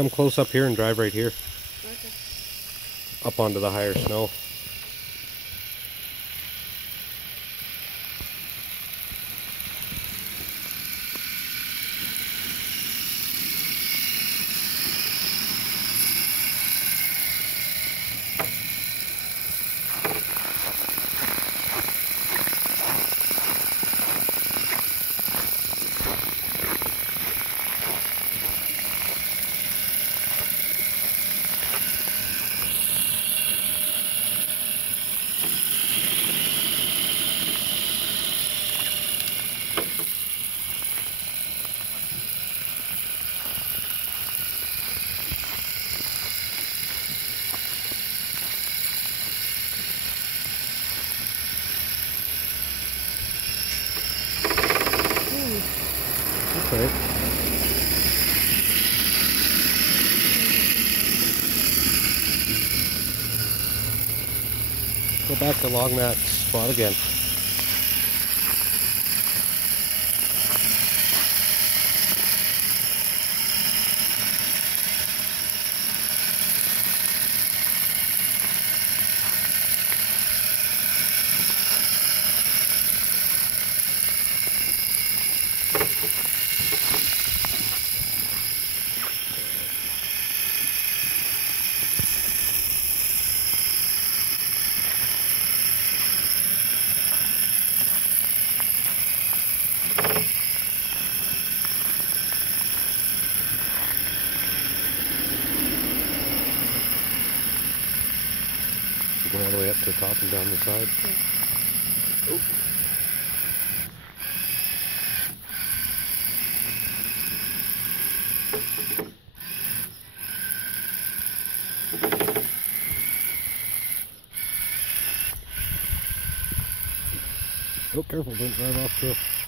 come close up here and drive right here. Okay. Up onto the higher snow. Okay. Go back along that spot again. Go all the way up to the top and down the side. Yeah. Oh. Oh, careful, don't drive off cliff.